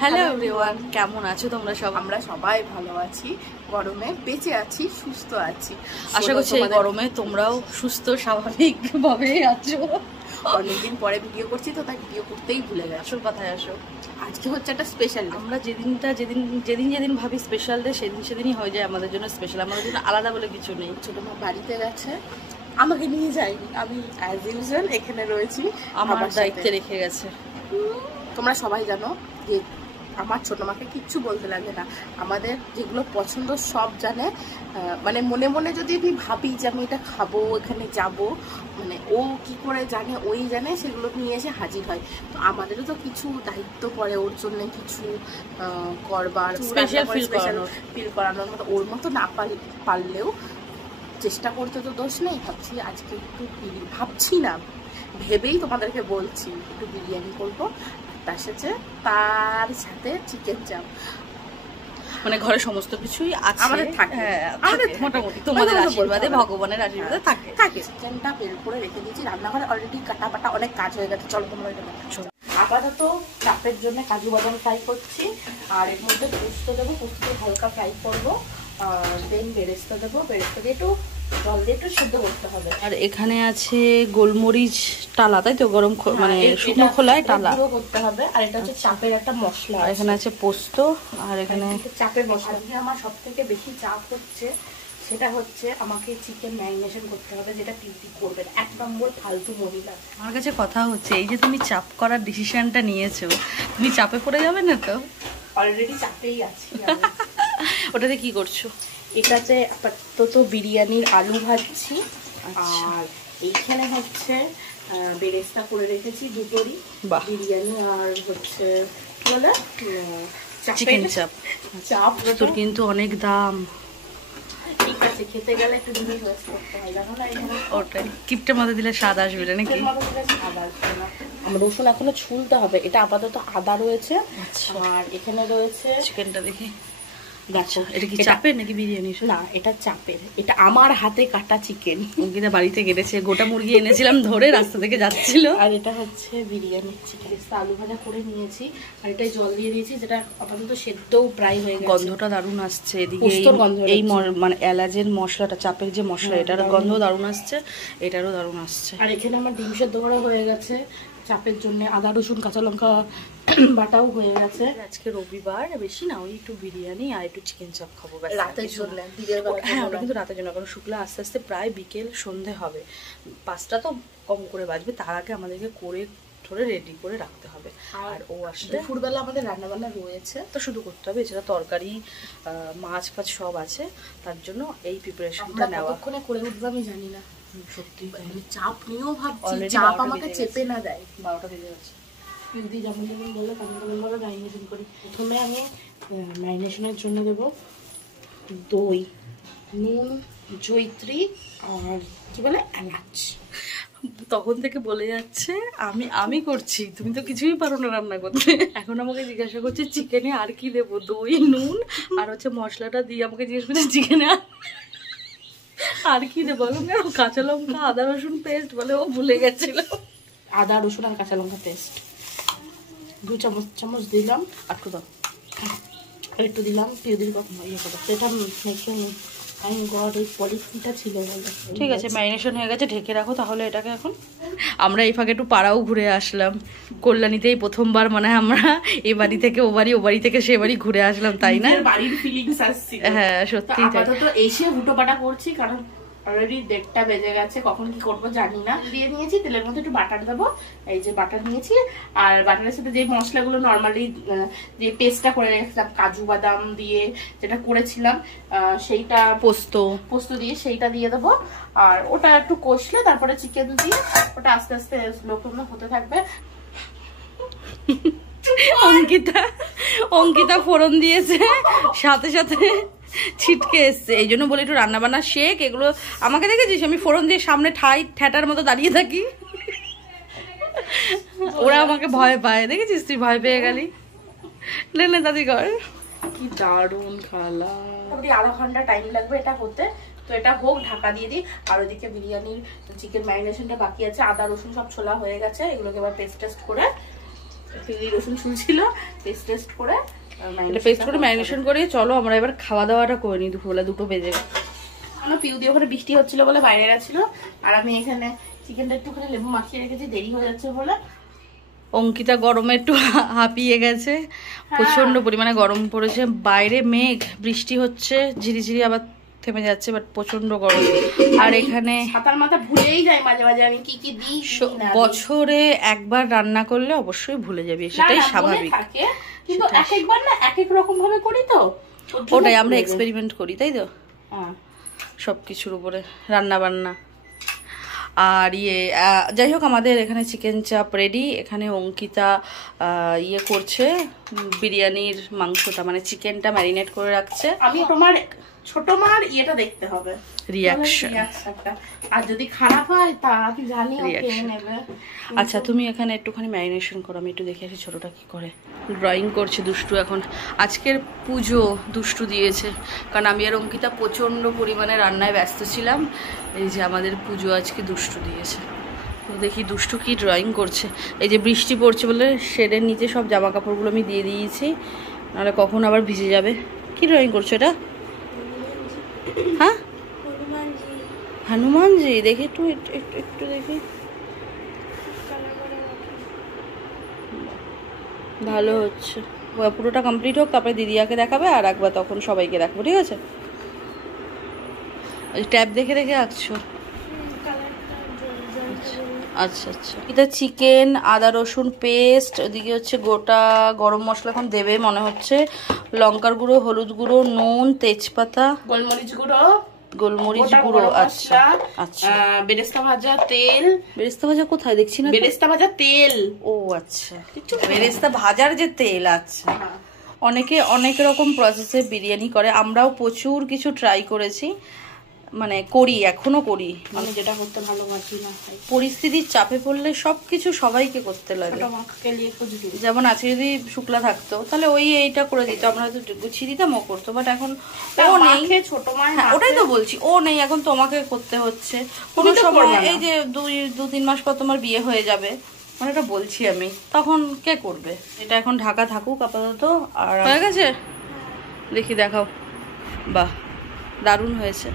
Hello everyone, কেমন আছো তোমরা সব? আমরা সবাই ভালো আছি, গরমে বেঁচে আছি, সুস্থ আছি। আশা করছি এই গরমে তোমরাও সুস্থ স্বাভাবিকভাবে আছো। অনেকদিন পরে ভিডিও করছি তো তাই ভিডিও করতেই ভুলে গেছি। আসল কথায় আসো, আজকে হচ্ছে একটা স্পেশাল। আমরা যেদিন ভাবি স্পেশাল ডে সেদিনই হয়ে যায় আমাদের জন্য স্পেশাল। আমাদের জন্য আলাদা বলে কিছু নেই। ছোট মা বাড়িতে গেছে, আমাকে নিয়ে যায়নি, আমি অ্যাজ ইউজুয়াল এখানে রয়েছি, আমার দায়িত্বে রেখে গেছে। তোমরা সবাই জানো যে আমার ছোট মাকে কিচ্ছু বলতে লাগে না, আমাদের যেগুলো পছন্দ সব জানে। মানে মনে মনে যদি আমি ভাবি যে আমি এটা খাবো, এখানে যাব, মানে ও কি করে জানে, ওই জানে, সেগুলো নিয়ে এসে হাজির হয়। তো আমাদেরও তো কিছু দায়িত্ব পড়ে ওর জন্য, কিছু করবার, স্পেশাল ফিল করানোর মতো। ওর মতো না পারলেও চেষ্টা করতে তো দোষ নেই। ভাবছি আজকে একটু ভাবছি না, ভেবেই তোমাদেরকে বলছি একটু বিরিয়ানি করবো, তার সাথে চিকেন চাপ। মানে ঘরে সমস্ত কিছুই আছে, আমাদের থাকে, মোটামুটি তোমাদের আশীর্বাদে, ভগবানের আশীর্বাদে থাকে। চিকেনটা বের করে রেখে দিয়েছি, রান্নাঘরে অলরেডি কাটা বাটা অনেক কাজ হয়ে গেছে। চলো তোমরা এটা দেখো। আপাতত চাপের জন্য কাজু বাদাম ফ্রাই করছি, আর এর মধ্যে পোস্ত দেবো, পোস্তটা হালকা ফ্রাই করবো, আর দেন বেরেস্তা দেবো, বেরেস্তা দিয়ে একটু জল দিয়ে একটু সিদ্ধ করতে হবে। আর এখানে আছে গোলমরিচ টালা, তাই তো? গরম মানে শুকনো খোলায় টালা করতে হবে। আর এটা হচ্ছে চাপের একটা মশলা। আর এখানে আছে পোস্ত, আর এখানে চাপের মশলা। আজকে আমার সব থেকে বেশি চাপ হচ্ছে, সেটা হচ্ছে আমাকে চিকেন ম্যারিনেশন করতে হবে, যেটা পিউটি করবে। 1 নম্বর ফালতু মহিলা। আমার কাছে কথা হচ্ছে, এই যে তুমি চাপ করার ডিসিশনটা নিয়েছো, তুমি চাপে পড়ে যাবে না তো? অলরেডি চাপেই আছি। ওটাতে কি করছো? এটাতে আপাতত বিরিয়ানির আলু ভাজছি, আর এইখানে হচ্ছে বেরেস্তা করে রেখেছি দুটোরই, বিরিয়ানি আর হচ্ছে কি বলে চিকেন চাপ। চাপ তোর কিন্তু অনেক দাম। ঠিক আছে, খেতে গেলে একটু জিনিস ওয়েস্ট করতে হয়, জানো না? ওটাই কিপটের মধ্যে দিলে স্বাদ আসবে না নাকি? আমার রসুন এখনো ছুলতে হবে। এটা আপাতত আদা রয়েছে, আর এখানে রয়েছে চিকেনটা দেখি। দেখো এটা কি চাপের নাকি বিরিয়ানি? না, এটা চাপের। এটা আমার হাতে কাটা চিকেন। অঙ্কিতা বাড়িতে কেটেছে, গোটা মুরগি এনেছিলাম ধরে, রাস্তা থেকে যাচ্ছিল। আর এটা হচ্ছে বিরিয়ানির চিকেন। আলু ভাজা করে নিয়েছি, আর এটাই জল দিয়ে দিয়েছি, যেটা আপাতত সেদ্ধও প্রায় হয়ে গেছে। গন্ধটা দারুণ আসছে এদিকে। এই মানে এলাচের মশলাটা, চাপের যে মশলা, এটার গন্ধ দারুণ আসছে, এটারও দারুণ আসছে। আর এখানে আমার ডিম সেদ্ধ করা হয়ে গেছে চাপের জন্য, আদা রসুন কাঁচা লঙ্কা বাটাও হয়ে গেছে। আজকে রবিবার, বেশি না, ওই একটু বিরিয়ানি আর একটু চিকেন চাপ খাবো রাতের জন্য। হ্যাঁ, ওটা কিন্তু রাতের জন্য, কারণ শুক্লা আস্তে আস্তে প্রায় বিকেল সন্ধে হবে, 5টা তো কম করে বাজবে। তার আগে আমাদেরকে করে ধরে রেডি করে রাখতে হবে। আর ও আসলে দুপুরবেলা আমাদের রান্নাবান্না রয়েছে, তো শুধু করতে হবে। এছাড়া তরকারি, মাছ ফাছ সব আছে, তার জন্য এই প্রিপারেশনটা নেওয়া। কতক্ষণে করে উঠবো আমি জানি না, সত্যি। চাপ নিয়েও ভাবছি, চাপ আমাকে চেপে না দেয়। 12টা বেজে যাচ্ছে। যদি যেমন যেমন বলে তেমন ম্যারিনেশন করি। প্রথমে আমি ম্যারিনেশনের জন্য দেবো দই, নুন, জয়িত্রী, আর কি বলে এলাচ। তখন থেকে বলে যাচ্ছে আমি করছি, তুমি তো কিছুই পারো না রান্না করতে। এখন আমাকে জিজ্ঞাসা করছে চিকেনে আর কি দেবো, দই, নুন আর হচ্ছে মশলাটা দিয়ে আমাকে জিজ্ঞেস করছে চিকেনে আর কি দেবো। কাঁচা লঙ্কা, আদা রসুন পেস্ট বলে ও ভুলে গেছিল। আদা রসুন আর কাঁচা লঙ্কা পেস্ট 2 চামচ দিলাম। আটকু দাও, আর একটু দিলাম পিউদির কথা ইয়ে করে, সেটা মেখে নিই। আমি গড, এই পলিথিনটা ছিল বলে। ঠিক আছে, ম্যারিনেশন হয়ে গেছে, ঢেকে রাখো তাহলে এটাকে। এখন আমরা এই ফাঁকে একটু পাড়াও ঘুরে আসলাম। কল্যাণীতেই প্রথমবার মানে আমরা এ বাড়ি থেকে ও বাড়ি, ও বাড়ি থেকে সে বাড়ি ঘুরে আসলাম, তাই না? বাড়ির ফিলিংস আসছে। হ্যাঁ সত্যি। আপাতত এসে হুটোপাটা করছি, কারণ অলরেডি 1:30 বেজে গেছে। কখন কি করবো জানি না। দিয়ে নিয়েছি, তেলের মধ্যে একটু বাটার দেবো। এই যে বাটার নিয়েছি, আর বাটারের সাথে যে মশলাগুলো নর্মালি যে পেস্টটা করে রেখেছিলাম কাজু বাদাম দিয়ে, যেটা করেছিলাম, সেইটা পোস্ত দিয়ে সেইটা দিয়ে দেবো। আর ওটা একটু কষলে তারপরে চিকেন দিয়ে ওটা আস্তে আস্তে স্লো ফ্লেমে হতে থাকবে। অঙ্কিতা ফোড়ন দিয়েছে, সাথে সাথে ছিটকে এসছে। এই জন্য বলে একটু রান্না বান্না শেখ। এগুলো আমাকে দেখেছিস আমি ফোড়ন দিয়ে সামনে ঠ্যাটার মতো দাঁড়িয়ে থাকি, ওরা আমাকে ভয় পায়। দেখেছিস, তুই ভয় পেয়ে গেলি। নে দাদি কর। কি দারুণ খালা। আধা ঘন্টা টাইম লাগবে এটা হতে, তো এটা হোক, ঢাকা দিয়ে দিই। আর ওইদিকে বিরিয়ানির চিকেন ম্যারিনেশনটা বাকি আছে, আদা রসুন সব ছোলা হয়ে গেছে, এগুলোকে এবার পেস্ট টেস্ট করে পিউরি রসুন ছিল পেস্ট করে এটা পেস্ট করে ম্যারিনেশন করে চলো আমরা এবার খাওয়া দাওয়াটা করে নিই। দুপুরবেলা 2টো বেজে গেছে। পিউরি ওখানে বৃষ্টি হচ্ছিল বলে বাইরে গেছিল, আর আমি এখানে চিকেনটা একটুখানি লেবু মাখিয়ে রেখেছি, দেরি হয়ে যাচ্ছে বলে। অঙ্কিতা গরমে একটু হাঁপিয়ে গেছে, প্রচন্ড পরিমাণে গরম পড়েছে, বাইরে মেঘ, বৃষ্টি হচ্ছে ঝিরিঝিরি, আবার থেমে যাচ্ছে, বাট প্রচন্ড গরম। আর এখানে সাতার মাথা ভুলেই যাই মাঝে মাঝে আমি কি কি দিই। বছরে একবার রান্না করলে অবশ্যই ভুলে যাবি, সেটাই স্বাভাবিক। কিন্তু এক একবার না এক এক রকম ভাবে করি, তো ওটাই আমরা এক্সপেরিমেন্ট করি, তাই তো সবকিছুর উপরে রান্না বান্না। আর যাই হোক, আমাদের এখানে চিকেন চাপ রেডি। এখানে অঙ্কিতা করছে বিরিয়ানির মাংসটা, মানে চিকেনটা ম্যারিনেট করে রাখছে। আমি তোমার ছোট মার ইয়েটা দেখতে হবে, রিঅ্যাকশন। আর যদি খারাপ হয় তা আমি জানি ও খেয়ে নেবে। আচ্ছা তুমি এখানে একটুখানি ম্যারিনেশন করো, আমি একটু দেখে আসি ছোটটা কি করে। ড্রয়িং করছে দুষ্টু এখন। আজকের পুজো দুষ্টু দিয়েছে, কারণ আমি আর অঙ্কিতা প্রচণ্ড পরিমাণে রান্নায় ব্যস্ত ছিলাম। এই যে আমাদের পুজো আজকে দুষ্টু দিয়েছে। তো দেখি দুষ্টু কি ড্রয়িং করছে। এই যে বৃষ্টি পড়ছে বলে শেডের নিচে সব জামা কাপড়গুলো আমি দিয়ে দিয়েছি, নাহলে কখন আবার ভিজে যাবে। কি ড্রয়িং করছো এটা? হ্যাঁ হনুমানজি, দেখি একটু একটু দেখি। ভালো হচ্ছে, পুরোটা কমপ্লিট হোক, তারপরে দিদিয়াকে দেখাবে আর একবার তখন সবাইকে দেখাবো, ঠিক আছে? ট্যাব দেখে দেখে আঁকছো? আচ্ছা আচ্ছা। এটা চিকেন, আদা রসুন পেস্ট, ওদিকে হচ্ছে গোটা গরম মশলা এখন দেবে মনে হচ্ছে, লঙ্কার গুঁড়ো, হলুদ গুঁড়ো, নুন, তেজপাতা, গোলমরিচ গুঁড়ো। আচ্ছা আচ্ছা। বেরেস্তা ভাজা তেল। বেরেস্তা ভাজা কোথায় দেখছি না? বেরেস্তা ভাজা তেল। ও আচ্ছা, বেরেস্তা ভাজার যে তেল। আচ্ছা, অনেকে অনেক রকম প্রসেসে বিরিয়ানি করে, আমরাও প্রচুর কিছু ট্রাই করেছি, মানে করি, এখনো করি। আমি যেটা করতে ভালোবাসি না, পরিস্থিতির চাপে পড়লে সবকিছু সবাইকে করতে লাগে। যেমন আজকে যদি শুক্লা থাকতো তাহলে ওই এইটা করে দিত, আমরা হয়তো গুছিয়ে দিতাম, ও করতো। বাট এখন ও নেই, ছোট মা। ওটাই তো বলছি, ও নেই, এখন তোমাকে করতে হচ্ছে। কোনো সময় এই যে 2-3 মাস পর তোমার বিয়ে হয়ে যাবে, মানে এটা বলছি আমি, তখন কে করবে? এটা এখন ঢাকা থাকুক আপাতত। আর হয়ে গেছে, দেখি দেখাও। বাহ, দারুণ হয়েছে,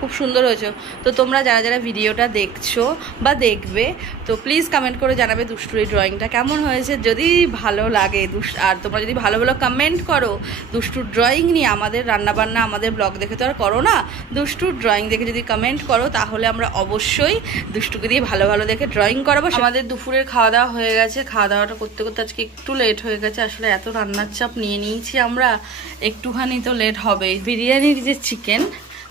খুব সুন্দর হয়েছে। তো তোমরা যারা যারা ভিডিওটা দেখছো বা দেখবে, তো প্লিজ কমেন্ট করে জানাবে দুষ্টুর এই ড্রয়িংটা কেমন হয়েছে। যদি ভালো লাগে আর তোমরা যদি ভালো ভালো কমেন্ট করো দুষ্টুর ড্রয়িং নিয়ে, আমাদের রান্নাবান্না আমাদের ব্লগ দেখে তো আর করো না, দুষ্টুর ড্রয়িং দেখে যদি কমেন্ট করো, তাহলে আমরা অবশ্যই দুষ্টুকে দিয়ে ভালো ভালো দেখে ড্রয়িং করাবো। আমাদের দুপুরের খাওয়া দাওয়া হয়ে গেছে। খাওয়া দাওয়াটা করতে করতে আজকে একটু লেট হয়ে গেছে, আসলে এত রান্নার চাপ নিয়ে নিয়েছি আমরা, একটুখানি তো লেট হবে। বিরিয়ানির যে চিকেন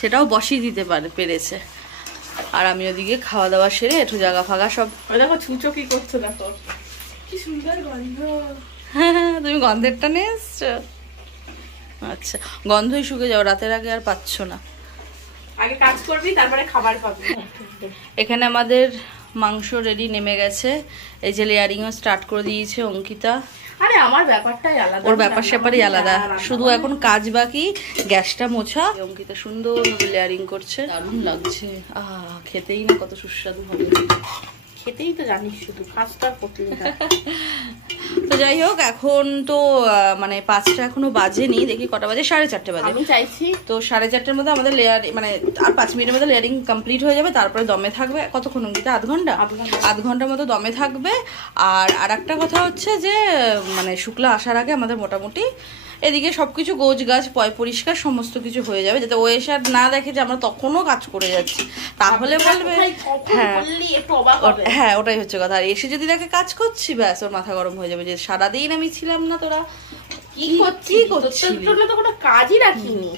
সেটাও বসিয়ে দিতে পেরেছে। আর আমি ওদিকে খাওয়া দাওয়া সেরে একটু জায়গা ফাগা সব। দেখো ছুঁচো কি করছো, দেখো কি সুন্দর গন্ধ। হ্যাঁ, তুমি গন্ধেরটা নিয়ে এসছো? আচ্ছা, গন্ধই শুকে যাও, রাতের আগে আর পাচ্ছ না। আগে কাজ করবি তারপরে খাবার পাবি। এখানে আমাদের মাংস রেডি নেমে গেছে। এই যে লেয়ারিংও স্টার্ট করে দিয়েছে অঙ্কিতা। আরে আমার ব্যাপারটাই আলাদা, ওর ব্যাপার স্যাপারই আলাদা, শুধু এখন কাজ বাকি গ্যাসটা মোছা। অঙ্কিতা সুন্দরভাবে লেয়ারিং করছে, দারুণ লাগছে। খেতেই না কত সুস্বাদু হবে, খেতেই তো জানিস, শুধু কাজটা করতে। তো যাই হোক, এখন তো মানে 5টা এখনো বাজেনি, দেখি কটা বাজে, 4:30 বাজে। আমি চাইছি তো 4:30-র মধ্যে আমাদের লেয়ার, মানে আর 5 মিনিটের মধ্যে লেয়ারিং কমপ্লিট হয়ে যাবে, তারপরে দমে থাকবে। কতক্ষণ অঙ্কিতা? আধ ঘন্টার মতো দমে থাকবে। আর একটা কথা হচ্ছে যে মানে শুক্লা আসার আগে আমাদের মোটামুটি এদিকে সবকিছু গোছ গাছ পয় পরিষ্কার সমস্ত কিছু হয়ে যাবে, যাতে ও এসে আর না দেখে যে আমরা তখনও কাজ করে যাচ্ছি, তাহলে বলবে হ্যাঁ ওটাই হচ্ছে কথা। আর এসে যদি দেখে কাজ করছি, ব্যাস ওর মাথা গরম হয়ে যাবে যে সারাদিন আমি ছিলাম না, তোরা কি করছিস, কাজই রাখিনি।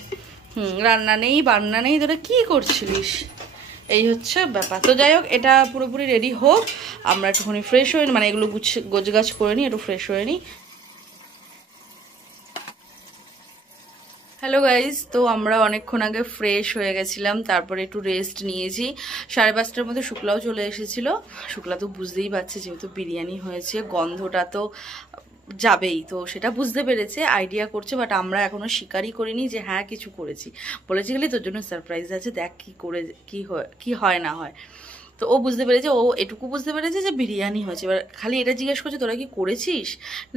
রান্না নেই বান্না নেই, তোরা কি করছিলিস, এই হচ্ছে ব্যাপার। তো যাই হোক, এটা পুরোপুরি রেডি হোক, আমরা একটুখানি ফ্রেশ হয়ে নিই, মানে এগুলো গোছ গাছ করে নিই, একটু ফ্রেশ হয়ে নিই। হ্যালো গাইজ, তো আমরা অনেকক্ষণ আগে ফ্রেশ হয়ে গেছিলাম, তারপরে একটু রেস্ট নিয়েছি। 5:30-র মধ্যে শুক্লাও চলে এসেছিল। শুক্লা তো বুঝতেই পারছে, যেহেতু বিরিয়ানি হয়েছে গন্ধটা তো যাবেই, তো সেটা বুঝতে পেরেছে, আইডিয়া করছে। বাট আমরা এখনো স্বীকারই করিনি যে হ্যাঁ কিছু করেছি। বলেছি গেলে তোর জন্য সারপ্রাইজ আছে, দেখ কি করে কি হয় না হয়। তো ও বুঝতে পেরেছে, ও এটুকু বুঝতে পেরেছে যে বিরিয়ানি হয়েছে। এবার খালি এটা জিজ্ঞেস করছে তোরা কি করেছিস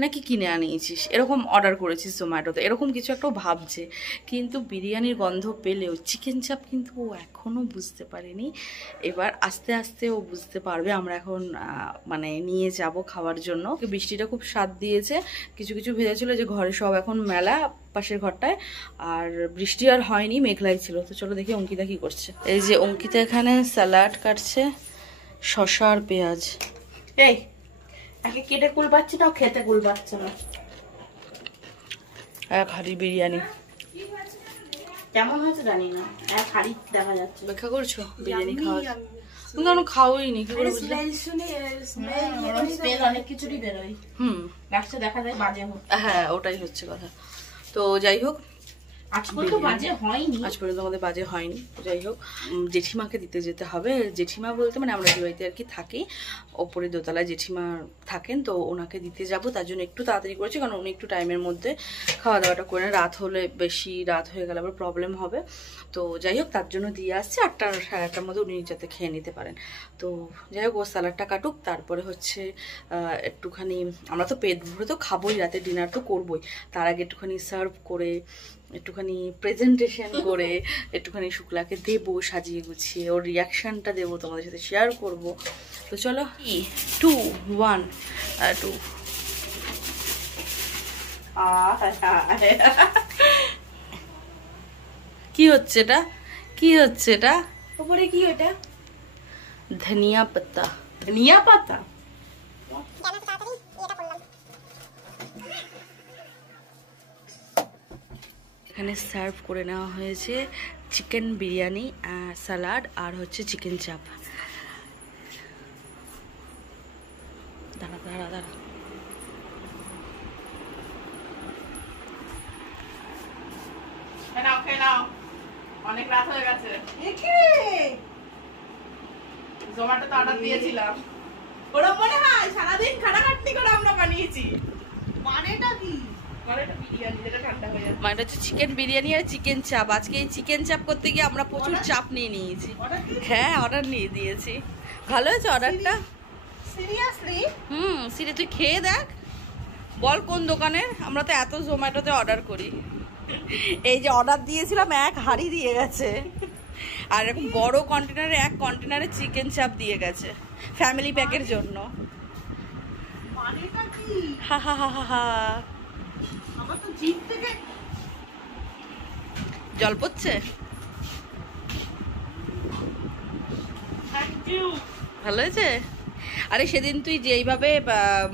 নাকি কিনে আনিয়েছিস, এরকম অর্ডার করেছিস জোম্যাটোতে, এরকম কিছু একটা ভাবছে। কিন্তু বিরিয়ানির গন্ধ পেলেও চিকেন চাপ কিন্তু ও এখনও বুঝতে পারেনি। এবার আস্তে আস্তে ও বুঝতে পারবে। আমরা এখন মানে নিয়ে যাব খাওয়ার জন্য। বৃষ্টিটা খুব স্বাদ দিয়েছে, কিছু কিছু ভেজেছিল যে ঘরে সব এখন মেলা পাশের ঘরটায়, আর বৃষ্টি আর হয়নি, মেঘলাই ছিল। তো চলো দেখি অঙ্কিতা কি করছে। এই যে অঙ্কিতা এখানে স্যালাড কাটছে, শসা আর পেঁয়াজ। এই একে কেটে কুল পাচ্ছে না, খেতে কুল পাচ্ছে না। এক হাঁড়ি বিরিয়ানি কেমন হয়েছে জানি না, এক হাড়ি দেখা যাচ্ছে। অপেক্ষা করছো বিরিয়ানি খাওয়ার? তুমি কেন খাওয়াইনি? কি করে বুঝলে? স্মেল অনেক কিছুরই বেরোয়। লাস্টে দেখা যায় বাজে হোক। হ্যাঁ ওটাই হচ্ছে কথা। তো যাই হোক, আজ পর্যন্ত বাজে হয়নি, আজ পর্যন্ত আমাদের বাজে হয়নি। যাই হোক, জেঠিমাকে দিতে যেতে হবে। জেঠিমা বলতে মানে আমরা যে বাড়িতে আর কি থাকি, ওপরে দোতলায় জেঠিমা থাকেন, তো ওনাকে দিতে যাব। তার জন্য একটু তাড়াতাড়ি করেছি, কারণ উনি একটু টাইমের মধ্যে খাওয়া দাওয়াটা করে, রাত হলে বেশি রাত হয়ে গেলে আবার প্রবলেম হবে। তো যাই হোক, তার জন্য দিয়ে আসছে। 8টা সাড়ে 8টার মধ্যে উনি যাতে খেয়ে নিতে পারেন। তো যাই হোক, ও স্যালাডটা কাটুক, তারপরে হচ্ছে একটুখানি, আমরা তো পেট ভরে তো খাবোই, রাতে ডিনার তো করবোই, তার আগে একটুখানি সার্ভ করে, একটুখানি প্রেজেন্টেশন করে, একটুখানি শুক্লাকে দেবো সাজিয়ে গুছিয়ে, ওর রিয়াকশানটা দেবো, তোমাদের সাথে শেয়ার করব। তো চলো 2 1 2 কি হচ্ছে এটা? কি হচ্ছে এটা? উপরে কি ওটা? ধনিয়া পাতা। ধনিয়া পাতা? এখানে সার্ভ করে নেওয়া হয়েছে চিকেন বিরিয়ানি, স্যালাড আর হচ্ছে চিকেন চাপ। দাঁড়া দাঁড়া দাঁড়া, অনেক রাত হয়ে গেছে। জোম্যাটোতে অর্ডার দিয়েছিলাম, ওরা মনে হয় সারাদিন খাটাখাটনি করে আমরা বানিয়েছি। মানেটা কি? মানেটা বিরিয়ানি, যেটা ঠান্ডা হয়ে যাচ্ছে। মানে হচ্ছে চিকেন বিরিয়ানি আর চিকেন চাপ। আজকে এই চিকেন চাপ করতে গিয়ে আমরা প্রচুর চাপ নিয়ে নিয়েছি। হ্যাঁ অর্ডার নিয়ে দিয়েছি। ভালো হয়েছে অর্ডারটা? সিরিয়াসলি? সিরি তুই খেয়ে দেখ, বল কোন দোকানের। আমরা তো এত জোম্যাটোতে অর্ডার করি। এই যে অর্ডার দিয়েছিলাম, এক হাঁড়ি দিয়ে গেছে, আর এরকম বড় কন্টেনারে 1 কন্টেনারে চিকেন চাপ দিয়ে গেছে ফ্যামিলি প্যাকের জন্য। মানেটা কি? হা হা হা হা হা। আমার তো জিভ থেকে জল পড়ছে। Thank you. ভালো হয়েছে? আরে সেদিন তুই যেইভাবে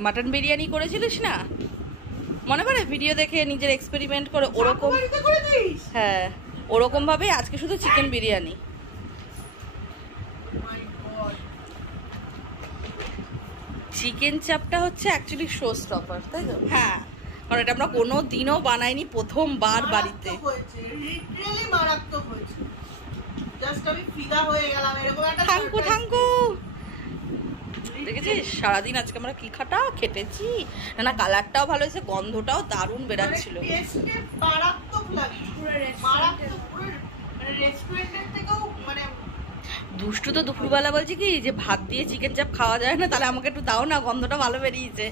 মাটন বিরিয়ানি করেছিলিস না, মনে পড়ে? ভিডিও দেখে নিজের এক্সপেরিমেন্ট করে ওরকম। হ্যাঁ ওরকম ভাবে আজকে শুধু চিকেন বিরিয়ানি। চিকেন চাপটা হচ্ছে অ্যাকচুয়ালি শো স্টপার, তাই তো? হ্যাঁ, কারণ এটা আমরা কোনো দিনও বানাইনি, প্রথমবার বাড়িতে। থাঙ্কু দেখেছিস সারাদিন আজকে আমরা কি খেটেছি। না কালারটাও ভালো হয়েছে, গন্ধটাও দারুণ বেরাচ্ছিল। দুষ্টু তো দুপুরবেলা বলছে কি যে ভাত দিয়ে চিকেন চাপ খাওয়া যায় না, তাহলে আমাকে একটু দাও না, গন্ধটা ভালো বেরিয়েছে।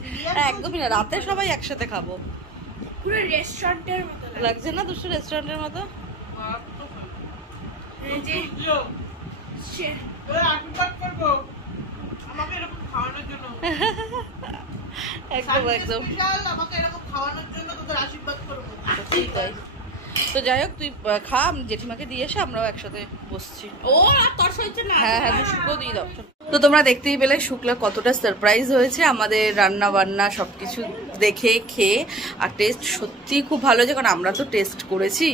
একদমই না, রাতে সবাই একসাথে খাবো। পুরো রেস্টুরেন্টের মতো লাগছে না? দুষ্টু রেস্টুরেন্টের মতো। একদম একদম। তো যাই হোক, তুই খা, জেঠিমাকে দিয়ে এসে আমরাও একসাথে বসছি। ও আর তোর সইছে না? হ্যাঁ হ্যাঁ, শুক্লো দিয়ে দাও। তো তোমরা দেখতেই পেলে শুক্লা কতটা সারপ্রাইজ হয়েছে আমাদের রান্না বান্না সবকিছু দেখে খেয়ে। আর টেস্ট সত্যিই খুব ভালো হয়েছে, কারণ আমরা তো টেস্ট করেছি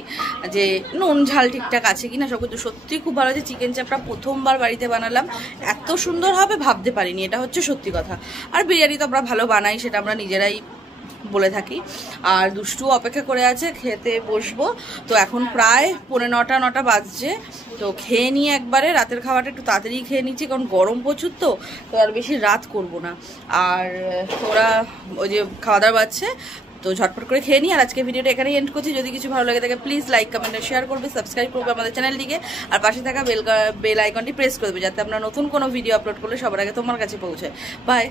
যে নুন ঝাল ঠিকঠাক আছে কিনা সব কিছু। সত্যিই খুব ভালো হয়েছে। চিকেন চাপটা প্রথমবার বাড়িতে বানালাম, এত সুন্দর হবে ভাবতে পারিনি, এটা হচ্ছে সত্যি কথা। আর বিরিয়ানি তো আমরা ভালো বানাই, সেটা আমরা নিজেরাই বলে থাকি। আর দুষ্টু অপেক্ষা করে আছে, খেতে বসবো। তো এখন প্রায় 9:45 বাজছে। তো খেয়ে নিয়ে একবারে রাতের খাওয়াটা একটু তাড়াতাড়ি খেয়ে নিচ্ছি, কারণ গরম প্রচুর, তো আর বেশি রাত করব না। আর ওরা ওই যে খাওয়া দাওয়া বাজছে, তো ঝটপট করে খেয়ে নিই। আর আজকে ভিডিওটা এখানেই এন্ড করছি। যদি কিছু ভালো লাগে থাকে প্লিজ লাইক কমেন্ট শেয়ার করবে, সাবস্ক্রাইব করবে আমাদের চ্যানেলটিকে, আর পাশে থাকা বেল আইকনটি প্রেস করবে যাতে আমরা নতুন কোনো ভিডিও আপলোড করলে সবার আগে তোমার কাছে পৌঁছায়। বাই।